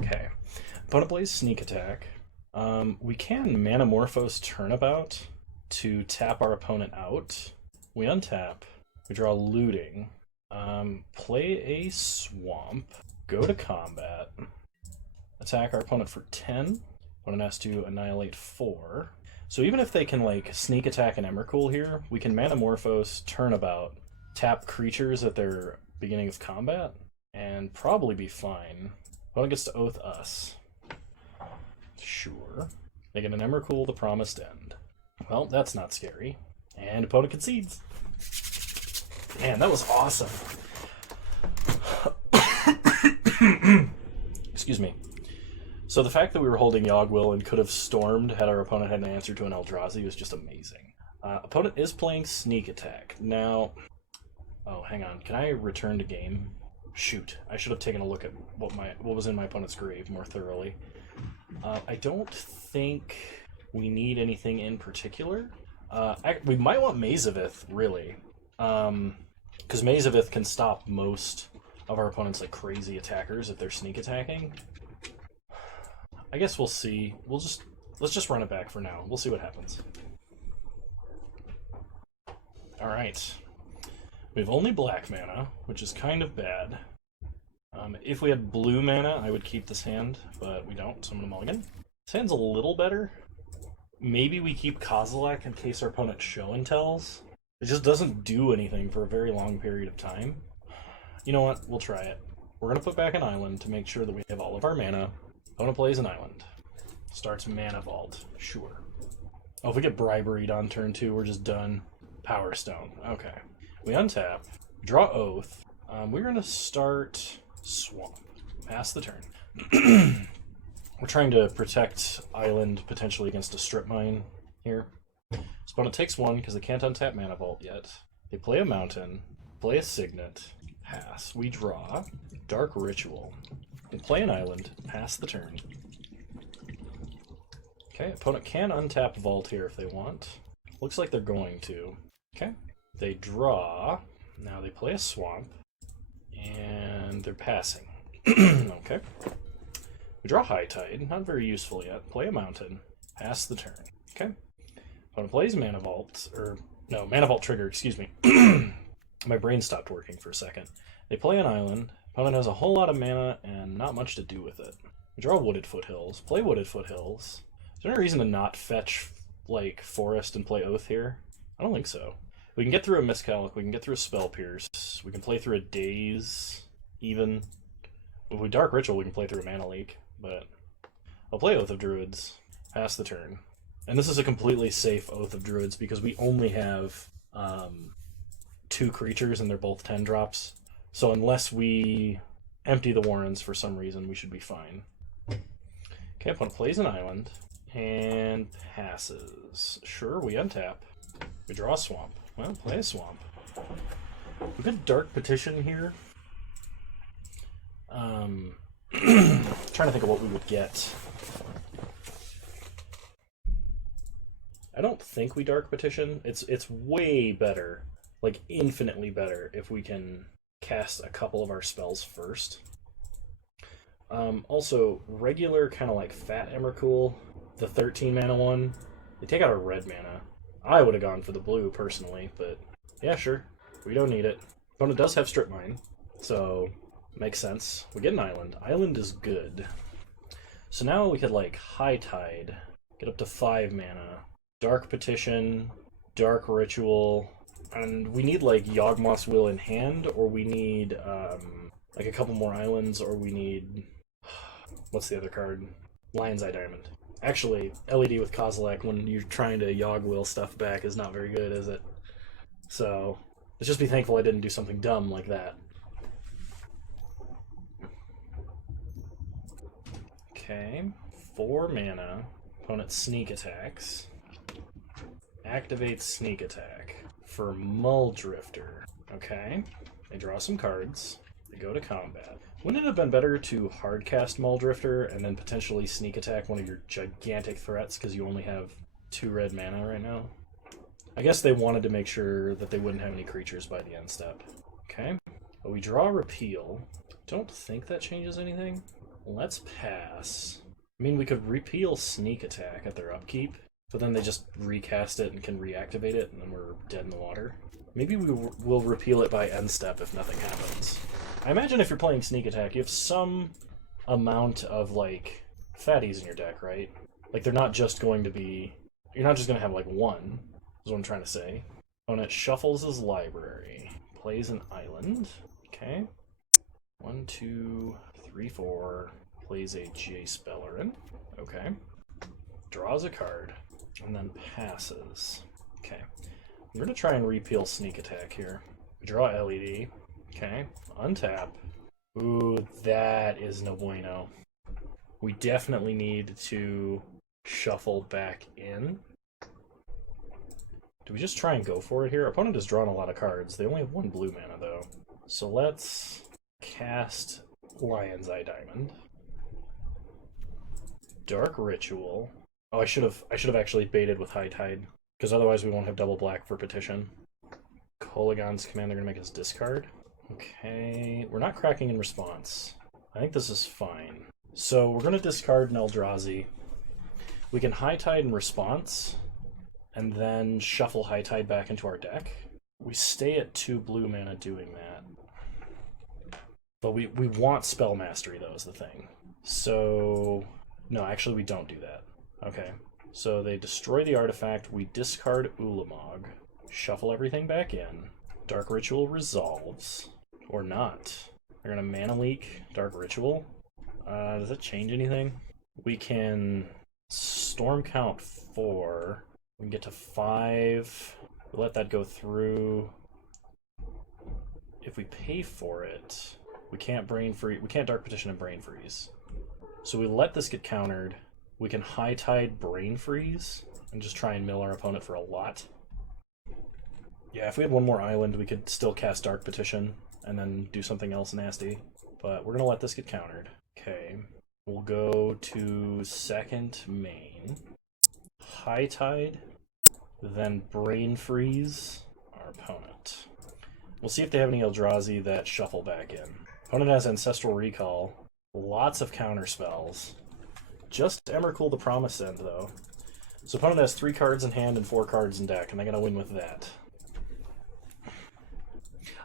Okay. Opponent plays Sneak Attack. We can Manamorphose Turnabout to tap our opponent out. We untap. We draw Looting. Play a Swamp. Go to combat. Attack our opponent for 10. Opponent has to annihilate 4. So even if they can, like, Sneak Attack and Emrakul here, we can Manamorphose, Turnabout, tap creatures at their beginning of combat, and probably be fine. Opponent gets to Oath us. Sure. They get an Emrakul, the Promised End. Well, that's not scary. And opponent concedes. Man, that was awesome. Excuse me. So the fact that we were holding Yogg-Will and could have stormed had our opponent had an answer to an Eldrazi was just amazing. Opponent is playing Sneak Attack. Now... Oh, hang on. Can I return to game? Shoot. I should have taken a look at what was in my opponent's grave more thoroughly. I don't think we need anything in particular. We might want Mazavith, really. Because Mazavith can stop most of our opponent's like crazy attackers if they're sneak attacking. I guess we'll see. Let's just run it back for now. We'll see what happens. Alright. We have only black mana, which is kind of bad. If we had blue mana, I would keep this hand, but we don't, so I'm going to mulligan. This hand's a little better. Maybe we keep Kozilek in case our opponent show and tells. It just doesn't do anything for a very long period of time. You know what? We'll try it. We're going to put back an island to make sure that we have all of our mana. Opponent plays an island. Starts Mana Vault. Sure. Oh, if we get Bribery'd on turn 2, we're just done. Power Stone. Okay. We untap. Draw Oath. We're going to start Swamp. Pass the turn. We're trying to protect Island potentially against a Strip Mine here. So opponent takes 1 because they can't untap Mana Vault yet. They play a Mountain, play a Signet, pass. We draw Dark Ritual. They play an Island, pass the turn. Okay, opponent can untap Vault here if they want. Looks like they're going to. Okay, they draw. Now they play a Swamp, and they're passing. Okay. We draw High Tide, not very useful yet. Play a Mountain, pass the turn. Okay. Opponent plays Mana Vault, or no, Mana Vault trigger, excuse me. My brain stopped working for a second. They play an Island. Opponent has a whole lot of mana and not much to do with it. We draw Wooded Foothills, play Wooded Foothills. Is there any reason to not fetch, like, Forest and play Oath here? I don't think so. We can get through a Miscalc, we can get through a Spell Pierce, we can play through a Daze, even. If we Dark Ritual, we can play through a Mana Leak. But I'll play Oath of Druids, pass the turn. And this is a completely safe Oath of Druids because we only have 2 creatures and they're both 10 drops. So unless we empty the Warrens for some reason, we should be fine. Okay, opponent plays an Island and passes. Sure, we untap. We draw a Swamp. Well, play a Swamp. We could Dark Petition here. Trying to think of what we would get. I don't think we Dark Petition. It's way better, like infinitely better, if we can cast a couple of our spells first. Also, regular kind of like Fat Emrakul, the 13 mana one, they take out our red mana. I would have gone for the blue personally, but yeah, sure. We don't need it. Opponent does have Strip Mine, so makes sense. We get an Island. Island is good. So now we could like High Tide, get up to 5 mana, Dark Petition, Dark Ritual, and we need like Yawgmoth's Will in hand, or we need like a couple more islands, or we need what's the other card? Lion's Eye Diamond. Actually, LED with Kozilek when you're trying to Yawg Will stuff back is not very good, is it? So let's just be thankful I didn't do something dumb like that. Okay, 4 mana. Opponent sneak attacks. Activates sneak attack for Muldrifter. Okay, they draw some cards. They go to combat. Wouldn't it have been better to hardcast Muldrifter and then potentially sneak attack one of your gigantic threats because you only have 2 red mana right now? I guess they wanted to make sure that they wouldn't have any creatures by the end step. Okay, but we draw Repeal. Don't think that changes anything. Let's pass. I mean, we could repeal sneak attack at their upkeep, but then they just recast it and can reactivate it, and then we're dead in the water. Maybe we will repeal it by end step if nothing happens. I imagine if you're playing sneak attack, you have some amount of, like, fatties in your deck, right? Like, they're not just going to be... You're not just going to have, like, 1, is what I'm trying to say. Opponent shuffles his library. Plays an island. Okay. 1, 2, 3, 4. Plays a Jace-Beleren. Okay. Draws a card. And then passes. Okay. I'm going to try and repeal sneak attack here. Draw LED. Okay. Untap. Ooh, that is no bueno. We definitely need to shuffle back in. Do we just try and go for it here? Our opponent has drawn a lot of cards. They only have 1 blue mana, though. So let's cast Lion's Eye Diamond. Dark Ritual. Oh, I should have actually baited with High Tide, because otherwise we won't have double black for Petition. Kolaghan's Command, they're going to make us discard. Okay, we're not cracking in response. I think this is fine. So we're going to discard an Eldrazi. We can High Tide in response, and then shuffle High Tide back into our deck. We stay at 2 blue mana doing that. But we want Spell Mastery, though, is the thing. So No, actually we don't do that. Okay. So they destroy the artifact, we discard Ulamog, shuffle everything back in, Dark Ritual resolves, or not. They're gonna Mana Leak, Dark Ritual. Does that change anything? We can Storm count 4, we can get to 5, we let that go through. If we pay for it, we can't Dark Petition and Brain Freeze. So we let this get countered. We can High Tide Brain Freeze and just try and mill our opponent for a lot. Yeah, if we had one more island, we could still cast Dark Petition and then do something else nasty. But we're going to let this get countered. Okay, we'll go to second main. High Tide, then Brain Freeze our opponent. We'll see if they have any Eldrazi that shuffle back in. Opponent has Ancestral Recall, lots of counter spells. Just Emrakul the Promised End, though. So opponent has 3 cards in hand and 4 cards in deck, and they're going to win with that.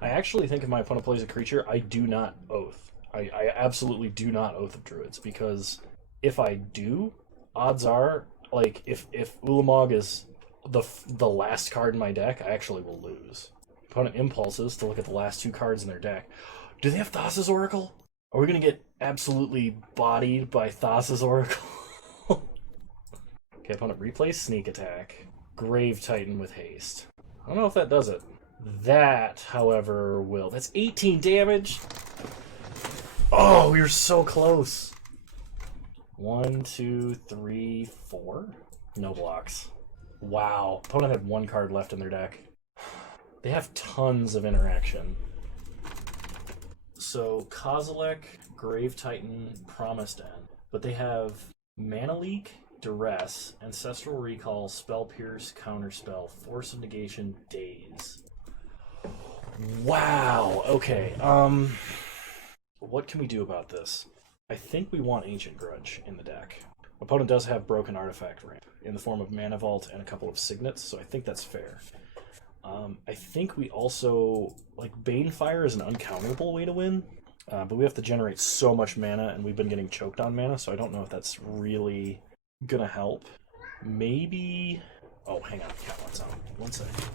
I actually think if my opponent plays a creature, I do not Oath. I absolutely do not Oath of Druids, because if I do, odds are, like, if Ulamog is the last card in my deck, I actually will lose. Opponent impulses to look at the last 2 cards in their deck. Do they have Thassa's Oracle? Are we going to get absolutely bodied by Thassa's Oracle? Okay, opponent replays Sneak Attack. Grave Titan with haste. I don't know if that does it. That, however, will. That's 18 damage! Oh, we were so close! 1, 2, 3, 4? No blocks. Wow. Opponent had 1 card left in their deck. They have tons of interaction. So, Kozilek, Grave Titan, Promised End. But they have Mana Leak, Duress, Ancestral Recall, Spell Pierce, Counterspell, Force of Negation, Daze. Wow! Okay, what can we do about this? I think we want Ancient Grudge in the deck. Opponent does have Broken Artifact ramp in the form of Mana Vault and a couple of Signets, so I think that's fair. I think we also, like, Banefire is an uncounterable way to win, but we have to generate so much mana, and we've been getting choked on mana, so I don't know if that's really gonna help. Maybe... Oh, hang on, cat wants out. 1 second.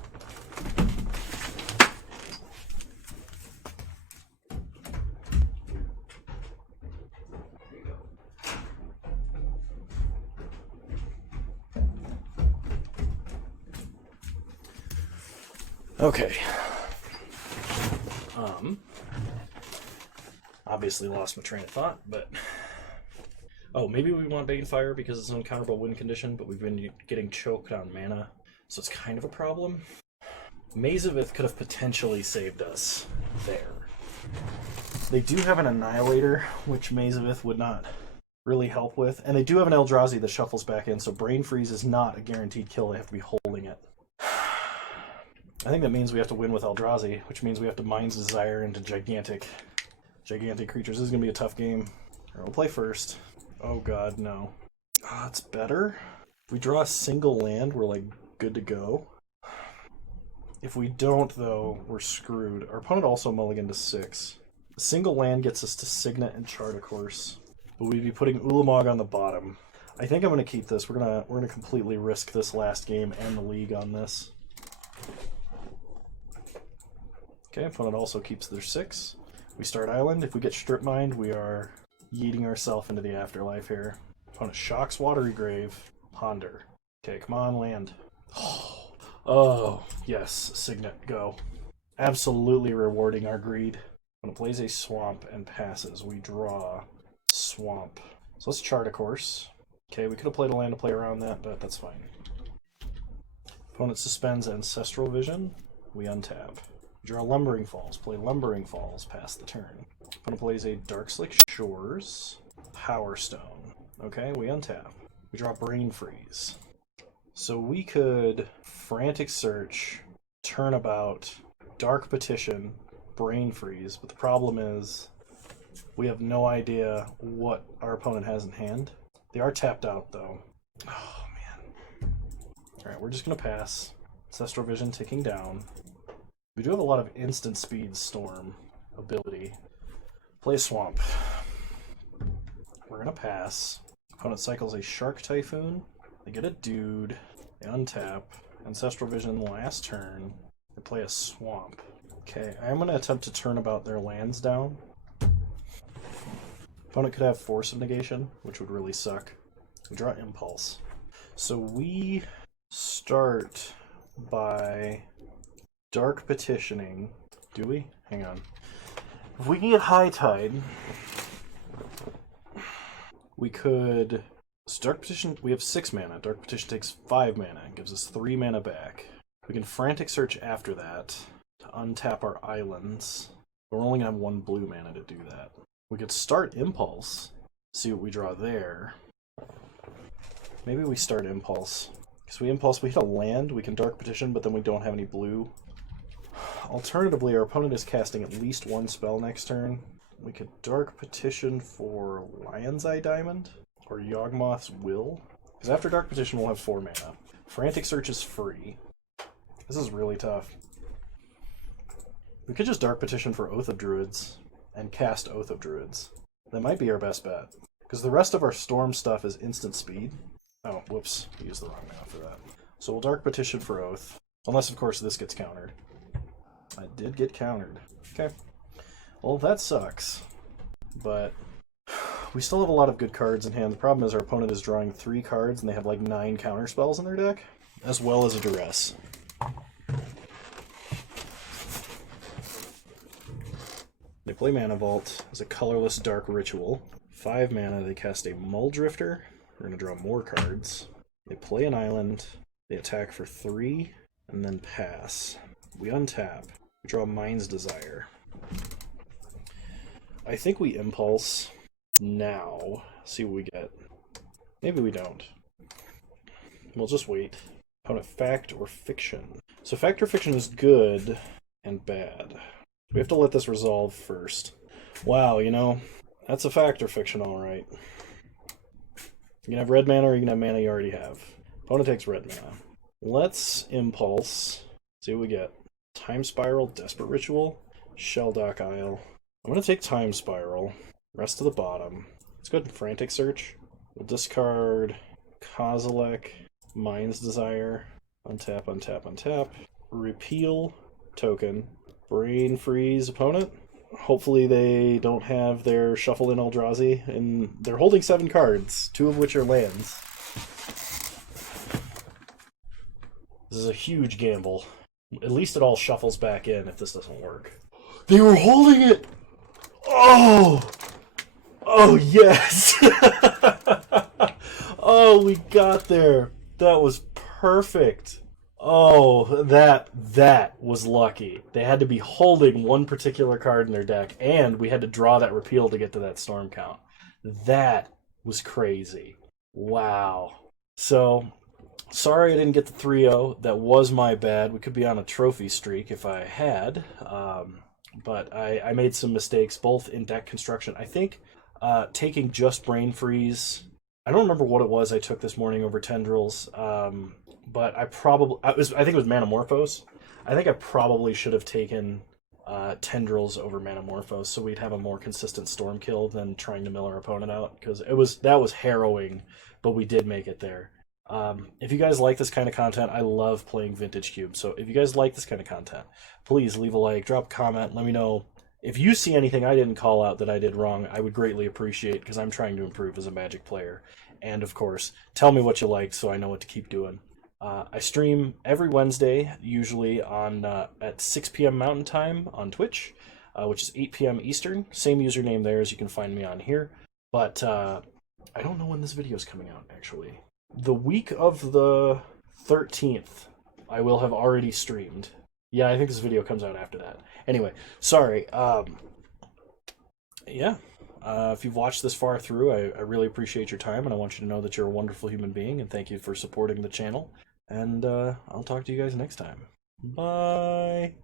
Okay. Obviously lost my train of thought, but... Oh, maybe we want Banefire because it's an uncounterable win condition, but we've been getting choked on mana, so it's kind of a problem. Maze of Ith could have potentially saved us there. They do have an Annihilator, which Maze of Ith would not really help with, and they do have an Eldrazi that shuffles back in, so Brain Freeze is not a guaranteed kill. They have to be holding it. I think that means we have to win with Eldrazi, which means we have to Mind's Desire into gigantic creatures. This is going to be a tough game. Alright, we'll play first. Oh god, no. Ah, it's better. If we draw a single land, we're, like, good to go. If we don't, though, we're screwed. Our opponent also mulliganed to 6. A single land gets us to Signet and Chart, of course. But we'd be putting Ulamog on the bottom. I think I'm going to keep this. We're gonna completely risk this last game and the league on this. Okay, opponent also keeps their 6. We start island. If we get strip mined, we are yeeting ourselves into the afterlife here. Opponent shocks Watery Grave. Ponder. Okay, come on, land. Oh, yes, Signet, go. Absolutely rewarding our greed. Opponent plays a swamp and passes. We draw swamp. So let's chart a course. Okay, we could have played a land to play around that, but that's fine. Opponent suspends Ancestral Vision. We untap. Draw Lumbering Falls. Play Lumbering Falls. Pass the turn. Opponent plays a Darkslick Shores. Power Stone. Okay, we untap. We draw Brain Freeze. So we could Frantic Search, Turnabout, Dark Petition, Brain Freeze, but the problem is we have no idea what our opponent has in hand. They are tapped out, though. Oh, man. Alright, we're just going to pass. Ancestral Vision ticking down. We do have a lot of instant speed storm ability. Play Swamp. We're going to pass. Opponent cycles a Shark Typhoon. They get a dude. They untap. Ancestral Vision last turn. They play a Swamp. Okay, I'm going to attempt to turn about their lands down. Opponent could have Force of Negation, which would really suck. We draw Impulse. So we start by Dark Petitioning. Do we? Hang on. If we can get High Tide, we could... So Dark Petition, we have 6 mana. Dark Petition takes 5 mana and gives us 3 mana back. We can Frantic Search after that to untap our islands. But we're only going to have 1 blue mana to do that. We could start Impulse, see what we draw there. Maybe we start Impulse. Because we Impulse, we hit a land, we can Dark Petition, but then we don't have any blue. Alternatively, our opponent is casting at least 1 spell next turn. We could Dark Petition for Lion's Eye Diamond, or Yawgmoth's Will. Because after Dark Petition, we'll have 4 mana. Frantic Search is free. This is really tough. We could just Dark Petition for Oath of Druids, and cast Oath of Druids. That might be our best bet. Because the rest of our Storm stuff is instant speed. Oh, whoops. I used the wrong mana for that. So we'll Dark Petition for Oath. Unless, of course, this gets countered. I did get countered. Okay. Well, that sucks. But we still have a lot of good cards in hand. The problem is our opponent is drawing 3 cards, and they have like 9 counter spells in their deck, as well as a Duress. They play Mana Vault as a colorless Dark Ritual. 5 mana, they cast a Mull Drifter. We're going to draw more cards. They play an island. They attack for 3, and then pass. We untap. We draw Mind's Desire. I think we Impulse now. See what we get. Maybe we don't. We'll just wait. Opponent Fact or Fiction. So Fact or Fiction is good and bad. We have to let this resolve first. Wow, you know, that's a Fact or Fiction, alright. You can have red mana or you can have mana you already have. Opponent takes red mana. Let's Impulse. See what we get. Time Spiral, Desperate Ritual, Shelldock Isle. I'm going to take Time Spiral. Rest to the bottom. Let's go ahead and Frantic Search. We'll discard Kozilek, Mind's Desire, untap, untap, untap. Repeal token. Brain Freeze opponent. Hopefully they don't have their Shuffle in Eldrazi, and they're holding 7 cards, 2 of which are lands. This is a huge gamble. At least it all shuffles back in if this doesn't work. They were holding it! Oh! Oh, yes! Oh, we got there. That was perfect. Oh, that was lucky. They had to be holding one particular card in their deck, and we had to draw that repeal to get to that storm count. That was crazy. Wow. So, sorry I didn't get the 3-0. That was my bad. We could be on a trophy streak if I had. But I made some mistakes, both in deck construction. I think taking just Brain Freeze... I don't remember what it was I took this morning over Tendrils. But I think it was Manamorphose. I think I probably should have taken Tendrils over Manamorphose, so we'd have a more consistent storm kill than trying to mill our opponent out, because that was harrowing, but we did make it there. If you guys like this kind of content, I love playing Vintage Cube, so if you guys like this kind of content, please leave a like, drop a comment, let me know. If you see anything I didn't call out that I did wrong, I would greatly appreciate, because I'm trying to improve as a Magic player. And of course, tell me what you liked so I know what to keep doing. I stream every Wednesday, usually on at 6 p.m. Mountain Time on Twitch, which is 8 p.m. Eastern. Same username there as you can find me on here. But I don't know when this video is coming out, actually. The week of the 13th, I will have already streamed. Yeah, I think this video comes out after that. Anyway, sorry. Yeah. If you've watched this far through, I really appreciate your time, and I want you to know that you're a wonderful human being, and thank you for supporting the channel. And I'll talk to you guys next time. Bye!